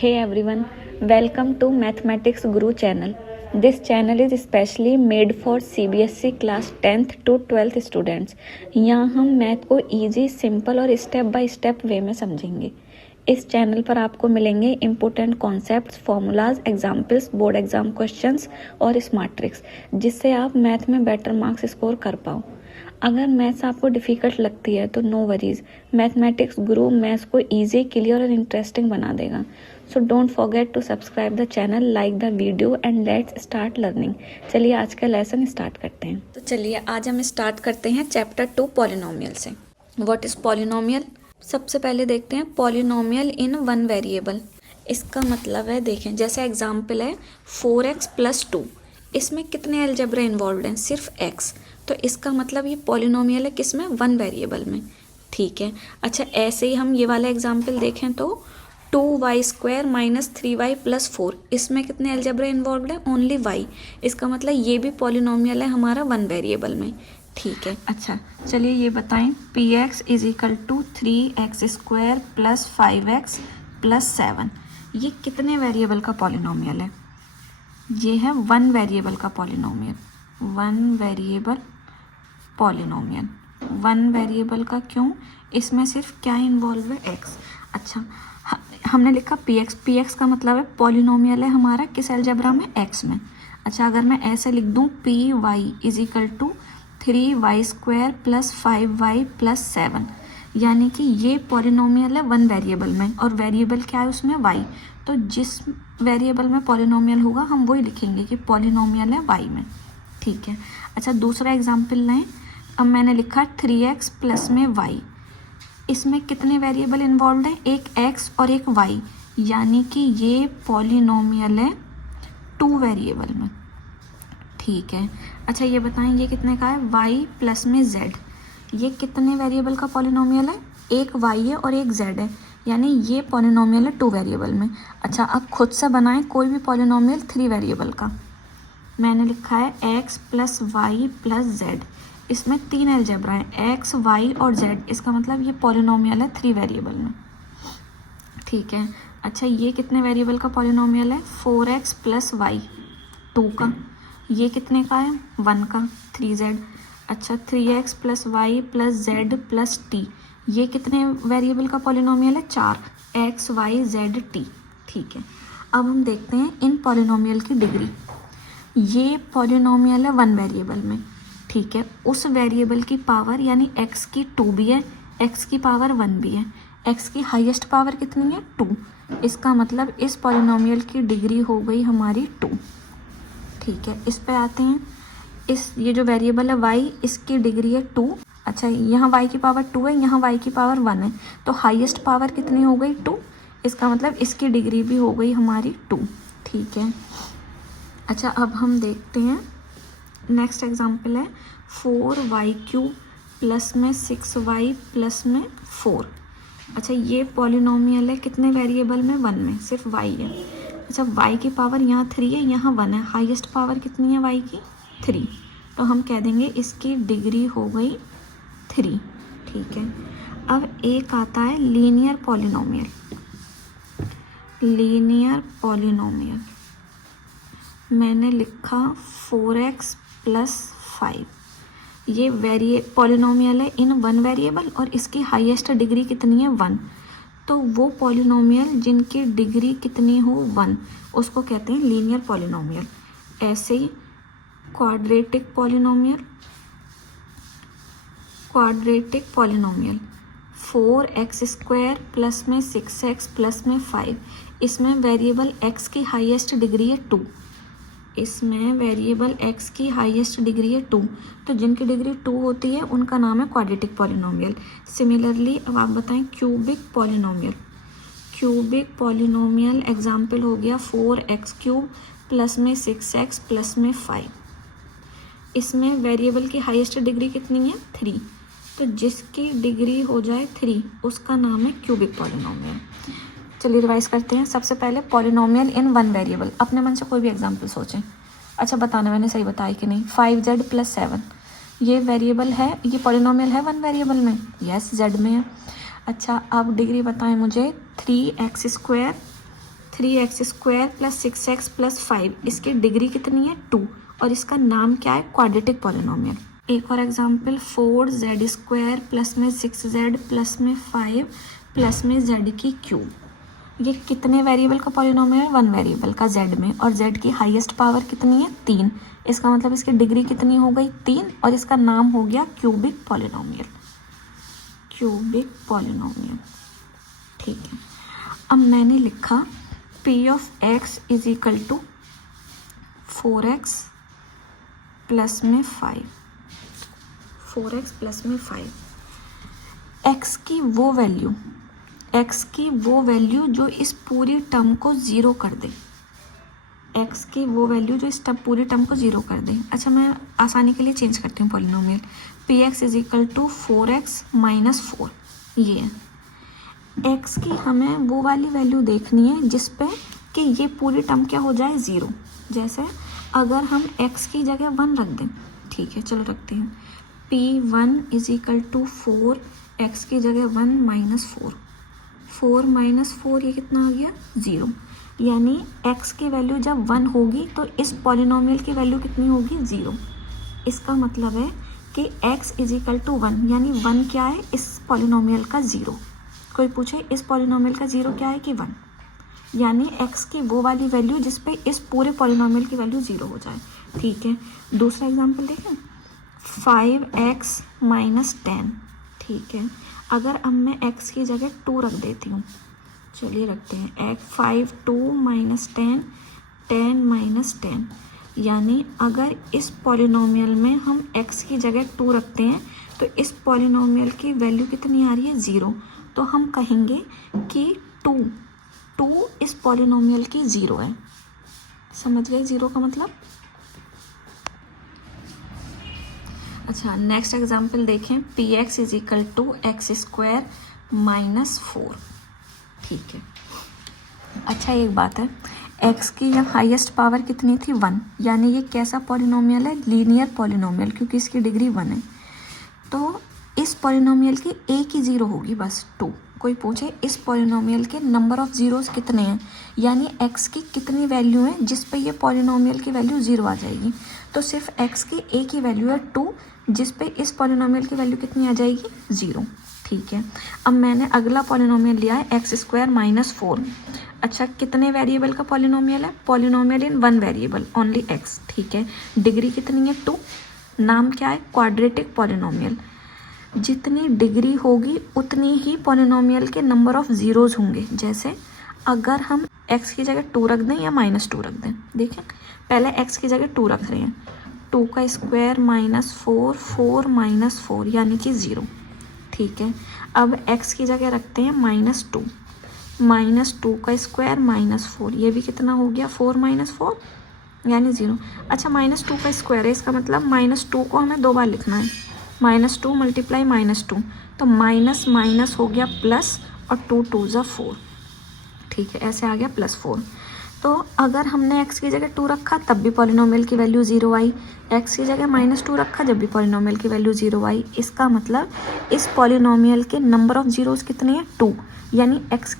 Hey everyone, welcome to Mathematics Guru channel. This channel is especially made for CBSE class 10th to 12th students. यहाँ हम math को easy, simple और step by step वे में समझेंगे. इस channel पर आपको मिलेंगे important concepts, formulas, examples, board exam questions और स्मार्ट ट्रिक्स, जिससे आप मैथ में बेटर मार्क्स स्कोर कर पाओ. अगर मैथ्स आपको डिफ़िकल्ट लगती है तो no worries, mathematics Guru maths को इजी, क्लियर और इंटरेस्टिंग बना देगा. So don't forget to subscribe the channel, like the video and let's start learning. चलिए आज का लेसन स्टार्ट करते हैं. तो चलिए आज हम स्टार्ट करते हैं चैप्टर 2 पॉलिनोमियल से. What is polynomial? सबसे पहले देखते हैं पॉलिनोमियल इन वन वेरिएबल. इसका मतलब है, देखें जैसे एग्जाम्पल है 4x + 2. इसमें कितने अलजेब्रा इन्वॉल्व हैं? सिर्फ x. तो इसका मतलब ये पॉलिनोमियल है किसमें? वन वेरिएबल में. ठीक है. अच्छा, ऐसे ही हम ये वाला एग्जाम्पल देखें तो 2y² - 3y + 4. इसमें कितने अलजेब्रा इन्वॉल्व है? Only y. इसका मतलब ये भी पॉलिनोमियल है हमारा वन वेरिएबल में. ठीक है. अच्छा चलिए ये बताएं, px = 3x² + 5x + 7. ये कितने वेरिएबल का पॉलिनोमियल है? ये है वन वेरिएबल का polynomial. One variable polynomial. One variable का क्यों? इसमें सिर्फ क्या इन्वॉल्व है? x. अच्छा, हमने लिखा px का मतलब है पॉलिनोमियल है हमारा किस अलजेब्रा में? x में. अच्छा, अगर मैं ऐसे लिख दूं py = 3y² + 5y + 7, यानी कि ये पॉलिनोमियल है वन वेरिएबल में, और वेरिएबल क्या है उसमें? y. तो जिस वेरिएबल में पॉलिनोमियल होगा हम वही लिखेंगे कि पॉलिनोमियल है y में. ठीक है. अच्छा, दूसरा एग्जाम्पल लें. अब मैंने लिखा 3x + में y. इसमें कितने वेरिएबल इन्वॉल्व हैं? एक x और एक y, यानी कि ये पॉलिनोमियल है टू वेरिएबल में. ठीक है. अच्छा, ये बताएं ये कितने का है? y + में z. ये कितने वेरिएबल का पॉलिनोमियल है? एक y है और एक z है, यानी ये पॉलिनोमियल है टू वेरिएबल में. अच्छा, अब खुद से बनाएं कोई भी पॉलिनोमियल थ्री वेरिएबल का. मैंने लिखा है x + y + z. इसमें तीन अलजेब्रा हैं, x, y और z. इसका मतलब ये पॉलिनोमियल है थ्री वेरिएबल में. ठीक है. अच्छा, ये कितने वेरिएबल का पॉलिनोमियल है? 4x + y 2 का. ये कितने का है? 1 का, 3z. अच्छा, 3x + y + z + t. ये कितने वेरिएबल का पॉलिनोमियल है? 4, x, y, z, t. ठीक है. अब हम देखते हैं इन पॉलिनोमियल की डिग्री. ये पॉलिनोमियल है वन वेरिएबल में. ठीक है. उस वेरिएबल की पावर यानी x की 2 भी है, x की पावर 1 भी है. x की हाईएस्ट पावर कितनी है? 2. इसका मतलब इस पॉलिनोमियल की डिग्री हो गई हमारी 2. ठीक है. इस पे आते हैं. ये जो वेरिएबल है y, इसकी डिग्री है 2. अच्छा, यहाँ y की पावर 2 है, यहाँ y की पावर 1 है, तो हाईएस्ट पावर कितनी हो गई? 2. इसका मतलब इसकी डिग्री भी हो गई हमारी 2. ठीक है. अच्छा, अब हम देखते हैं नेक्स्ट एग्जांपल है 4y³ + में 6y + में 4. अच्छा, ये पॉलिनोमियल है कितने वेरिएबल में? 1 में. सिर्फ y है. अच्छा, y की पावर यहाँ 3 है, यहाँ 1 है. हाईएस्ट पावर कितनी है y की? 3. तो हम कह देंगे इसकी डिग्री हो गई 3. ठीक है. अब एक आता है लीनियर पॉलिनोमियल. लीनियर पॉलिनोमियल मैंने लिखा 4x + 5. ये पॉलिनोमियल है इन वन वेरिएबल, और इसकी हाईएस्ट डिग्री कितनी है? 1. तो वो पॉलिनोमियल जिनकी डिग्री कितनी हो? 1, उसको कहते हैं लीनियर पॉलिनोमियल. ऐसे ही quadratic polynomial. Quadratic polynomial 4x² + में 6x + में 5. इसमें वेरिएबल x की हाईएस्ट डिग्री है 2. इसमें वेरिएबल x की हाईएस्ट डिग्री है 2. तो जिनकी डिग्री 2 होती है उनका नाम है क्वाड्रेटिक पॉलिनोमियल. सिमिलरली अब आप बताएं cubic polynomial. Cubic polynomial example हो गया 4x³ + में 6x + में 5. इसमें वेरिएबल की हाईएस्ट डिग्री कितनी है? 3. तो जिसकी डिग्री हो जाए 3 उसका नाम है क्यूबिक पॉलिनोमियल. चलिए रिवाइज करते हैं. सबसे पहले पॉलिनोमियल इन वन वेरिएबल. अपने मन से कोई भी एग्जांपल सोचें. अच्छा, बताना मैंने सही बताया कि नहीं. 5z + 7. ये वेरिएबल है, ये पॉलिनोमियल है वन वेरिएबल में? यस, z में है. अच्छा, अब डिग्री बताएं मुझे. 3x² 3x² + 6x + 5, इसकी डिग्री कितनी है 2 और इसका नाम क्या है क्वाड्रेटिक पॉलिनोमियल। एक और एग्जांपल 4z² प्लस में 6z प्लस में 5 प्लस में z की क्यूब। ये कितने वेरिएबल का पॉलिनोमियल है, 1 वेरिएबल का z में, और z की हाईएस्ट पावर कितनी है 3। इसका मतलब इसकी डिग्री कितनी हो गई 3 और इसका नाम हो गया क्यूबिक पॉलिनोमियल। क्यूबिक पॉलिनोमियल, ठीक है। अब मैंने लिखा p of x is equal to 4x plus में 5, 4x प्लस में 5। x की वो वैल्यू जो इस पूरी टर्म को ज़ीरो कर दे, x की वो वैल्यू जो इस पूरी टर्म को ज़ीरो कर दे। अच्छा, मैं आसानी के लिए चेंज करती हूँ polynomial. px is equal to 4x minus 4, ये है। x की हमें वो वाली वैल्यू देखनी है जिस पे कि ये पूरी टर्म क्या हो जाए ज़ीरो। जैसे अगर हम x की जगह 1 रख दें, ठीक है, चलो रखते हैं। p1 is equal to 4, x की जगह 1 माइनस 4, 4 माइनस 4 ये कितना आ गया 0। यानी x की वैल्यू जब 1 होगी तो इस पॉलिनोमियल की वैल्यू कितनी होगी 0। इसका मतलब है कि x इज इक्वल टू 1, यानी 1 क्या है इस पॉलिनोमियल का 0। कोई पूछे इस पॉलिनोमियल का 0 क्या है कि 1, यानी x की वो वाली वैल्यू जिस पे इस पूरे पॉलिनोमियल की वैल्यू 0 हो जाए, ठीक है। दूसरा एग्जांपल देखें, 5x माइनस 10, ठीक है। अगर अब मैं x की जगह 2 रख देती हूँ, चलिए रखते हैं 5 2 माइनस 10, 10 माइनस 10, यानी अगर इस पॉलिनोमियल में हम x की जगह 2 रखते हैं तो इस पॉलिनोमियल की वैल्यू कितनी आ रही है 0। तो हम कहेंगे कि 2 इस पॉलिनोमियल की 0 है। समझ गए 0 का मतलब। अच्छा, नेक्स्ट एग्जांपल देखें, px is equal to x² minus 4, ठीक है। अच्छा, एक बात है, x की जब हाईएस्ट पावर कितनी थी 1, यानी ये कैसा पॉलिनोमियल है, लीनियर पॉलिनोमियल, क्योंकि इसकी डिग्री 1 है। तो इस पॉलिनोमियल की एक ही 0 होगी, बस 2। कोई पूछे इस पॉलिनोमियल के नंबर ऑफ ज़ीरोस कितने हैं, यानी x की कितनी वैल्यू है जिस पे ये पॉलिनोमियल की वैल्यू 0 आ जाएगी, तो सिर्फ x की एक ही वैल्यू है 2, जिस पे इस पॉलिनोमियल की वैल्यू कितनी आ जाएगी 0, ठीक है। अब मैंने अगला पॉलिनोमियल लिया है x² माइनस 4। अच्छा, कितने वेरिएबल का पॉलिनोमियल है, पॉलिनोमियल इन 1 वेरिएबल ओनली x, ठीक है। डिग्री कितनी है 2, नाम क्या है क्वाड्रेटिक पॉलिनोमियल। जितनी डिग्री होगी उतनी ही पॉलिनोमियल के नंबर ऑफ ज़ीरोज़ होंगे। जैसे अगर हम x की जगह 2 रख दें या माइनस 2 रख दें, देखें पहले x की जगह 2 रख रहे हैं, 2 का स्क्वायर माइनस 4, 4 माइनस 4 यानी कि 0, ठीक है। अब x की जगह रखते हैं माइनस 2, माइनस 2 का स्क्वायर माइनस 4, ये भी कितना हो गया 4 माइनस 4 यानी 0। अच्छा, माइनस 2 का स्क्वायर है, इसका मतलब माइनस 2 को हमें 2 बार लिखना है, माइनस 2 मल्टीप्लाई माइनस 2, तो माइनस माइनस हो गया प्लस और 2 2 ज़ा 4, ठीक है, ऐसे आ गया +4। तो अगर हमने x की जगह 2 रखा तब भी पॉलिनोमियल की वैल्यू 0 आई, x की जगह -2 रखा जब भी पॉलिनोमियल की वैल्यू 0 आई। इसका मतलब इस पॉलिनोमियल के नंबर ऑफ जीरोस कितने हैं 2, यानी x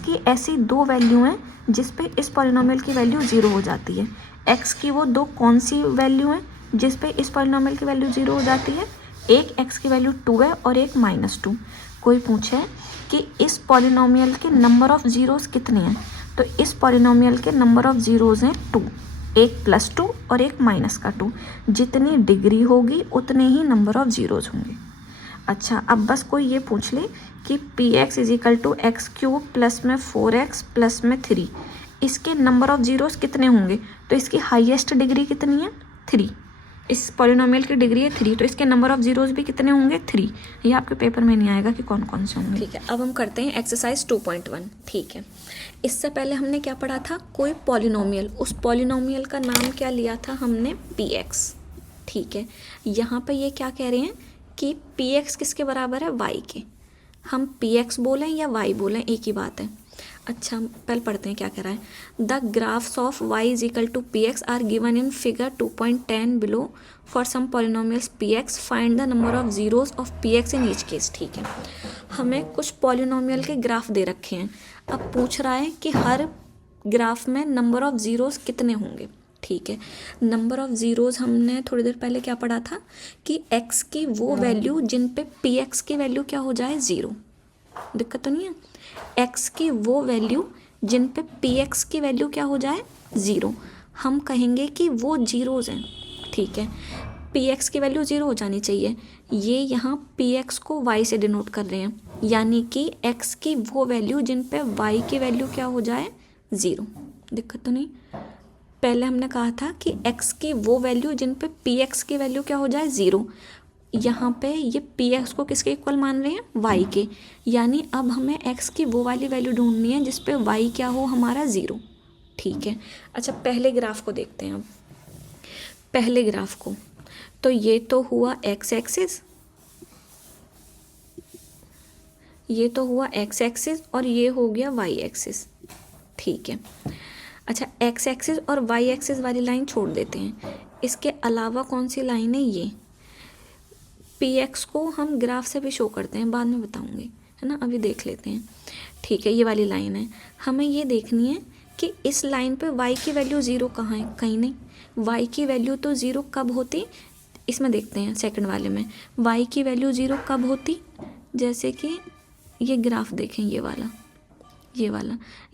की ऐसी 2 वैल्यू हैं जिस पे इस पॉलिनोमियल की वैल्यू 0 हो जाती है। x की वो 2 कौन सी वैल्यू हैं जिस पे इस पॉलिनोमियल की वैल्यू 0 हो जाती है, एक x की वैल्यू 2 है और एक -2। कोई पूछे कि इस पॉलिनोमियल के नंबर ऑफ जीरोस कितने हैं, तो इस पॉलिनोमियल के नंबर ऑफ जीरोस हैं 2, एक +2 और एक -2। जितनी डिग्री होगी उतने ही नंबर ऑफ जीरोस होंगे। अच्छा, अब बस कोई ये पूछ ले कि px is equal to x³ plus में 4x प्लस में 3, इसके नंबर ऑफ जीरोस कितने होंगे, तो इसकी हाईएस्ट डिग्री कितनी है 3, इस पॉलिनोमियल की डिग्री है 3, तो इसके नंबर ऑफ जीरोस भी कितने होंगे 3। ये आपके पेपर में नहीं आएगा कि कौन कौन से होंगे, ठीक है। अब हम करते हैं एक्सरसाइज 2.1, ठीक है। इससे पहले हमने क्या पढ़ा था, कोई पॉलिनोमियल, उस पॉलिनोमियल का नाम क्या लिया था हमने px, ठीक है। यहाँ पे ये क्या कह रहे हैं कि px किसके बराबर है y के, हम px बोलें या y बोलें एक ही बात है। अच्छा, पहले पढ़ते हैं क्या कह रहा है। The graphs of y is equal to px are given in figure 2.10 below for some polynomials px, find the number of zeros of px in each case, ठीक है। हमें कुछ पॉलिनोमियल के ग्राफ दे रखे हैं। अब पूछ रहा है कि हर ग्राफ में नंबर ऑफ ज़ीरोज़ कितने होंगे। ठीक है, नंबर ऑफ ज़ीरोज़ हमने थोड़ी देर पहले क्या पढ़ा था कि x की वो वैल्यू जिन पे px की वैल्यू क्या हो जाए 0। दिक्कत तो नहीं है। x की वो वैल्यू जिन पे px की वैल्यू क्या हो जाए 0, हम कहेंगे कि वो जीरोज़ हैं। ठीक है, px की वैल्यू 0 हो जानी चाहिए। ये यहाँ px को y से डिनोट कर रहे हैं, यानी कि x की वो वैल्यू जिन पे y की वैल्यू क्या हो जाए 0। दिक्कत तो नहीं। पहले हमने कहा था कि x की वो वैल्यू जिन पे px की वैल्यू क्या हो जाए 0। यहाँ पे ये px को किसके इक्वल मान रहे हैं y के, यानी अब हमें x की वो वाली वैल्यू ढूंढनी है जिस पे y क्या हो हमारा 0। ठीक है, अच्छा पहले ग्राफ को देखते हैं। अब पहले ग्राफ को, तो ये तो हुआ x एक्सिस, ये तो हुआ x एक्सिस और ये हो गया y एक्सिस। ठीक है, अच्छा x एक्सिस और y एक्सिस वाली लाइन छोड़ देते हैं। इसके अलावा कौन सी लाइन है, ये px को हम ग्राफ से भी शो करते हैं, बाद में बताऊंगी, है ना, अभी देख लेते हैं। ठीक है, ये वाली लाइन है। हमें ये देखनी है कि इस लाइन पे y की वैल्यू 0 कहाँ है, कहीं नहीं। y की वैल्यू तो 0 कब होती, इसमें देखते हैं सेकंड वाले में y की वैल्यू 0 कब होती। जैसे कि ये ग्राफ देखें, ये वाला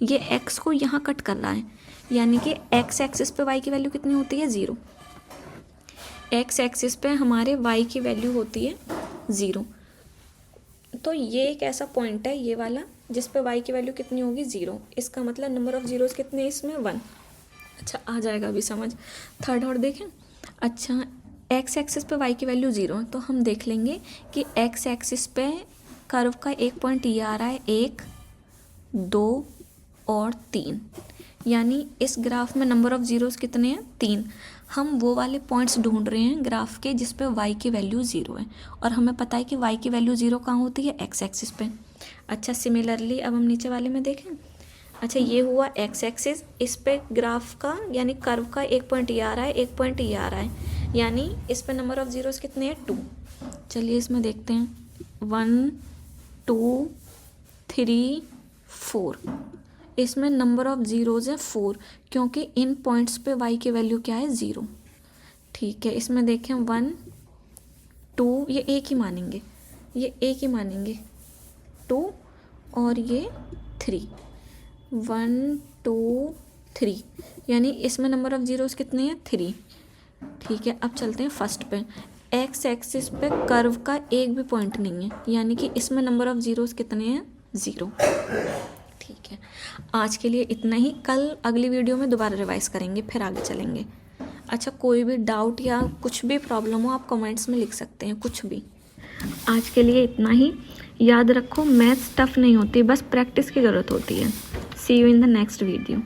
ये x को यहाँ कट कर रहा है, यानी कि x एक्सिस पे y की वैल्यू कितनी होती है 0। x एक्सिस पे हमारे y की वैल्यू होती है 0। तो ये एक ऐसा पॉइंट है ये वाला जिस पे y की वैल्यू कितनी होगी 0। इसका मतलब नंबर ऑफ जीरोस कितने इसमें 1। अच्छा आ जाएगा अभी समझ। थर्ड और देखें। अच्छा x एक्सिस पे y की वैल्यू 0 है, तो हम देख लेंगे कि x एक्सिस पे कर्व का एक पॉइंट ये आ रहा है 1, 2 और 3, यानी इस ग्राफ में नंबर ऑफ जीरोस कितने हैं 3। हम वो वाले पॉइंट्स ढूंढ रहे हैं ग्राफ के जिस पे y की वैल्यू 0 है, और हमें पता है कि y की वैल्यू 0 कहाँ होती है x एक्सिस पे। अच्छा सिमिलरली अब हम नीचे वाले में देखें। अच्छा ये हुआ x एक्सिस, इस पे ग्राफ का यानी कर्व का एक पॉइंट ये आ रहा है, एक पॉइंट ये आ रहा है, यानी इस पे नंबर ऑफ जीरोस कितने हैं 2। चलिए इसमें देखते हैं 1 2 3 4, इसमें नंबर ऑफ ज़ीरोज़ है 4, क्योंकि इन पॉइंट्स पे y की वैल्यू क्या है 0। ठीक है, इसमें देखें 1 2, ये एक ही मानेंगे, ये एक ही मानेंगे 2, और ये 3 1 2 3, यानी इसमें नंबर ऑफ ज़ीरोज़ कितने हैं 3। ठीक है, अब चलते हैं फर्स्ट पे। x एक्सिस पे कर्व का एक भी पॉइंट नहीं है, यानी कि इसमें नंबर ऑफ ज़ीरोज़ कितने हैं 0। ठीक है, आज के लिए इतना ही। कल अगली वीडियो में दोबारा रिवाइज करेंगे, फिर आगे चलेंगे। अच्छा कोई भी डाउट या कुछ भी प्रॉब्लम हो आप कमेंट्स में लिख सकते हैं, कुछ भी। आज के लिए इतना ही। याद रखो मैथ्स टफ नहीं होती, बस प्रैक्टिस की ज़रूरत होती है। See you in the next video.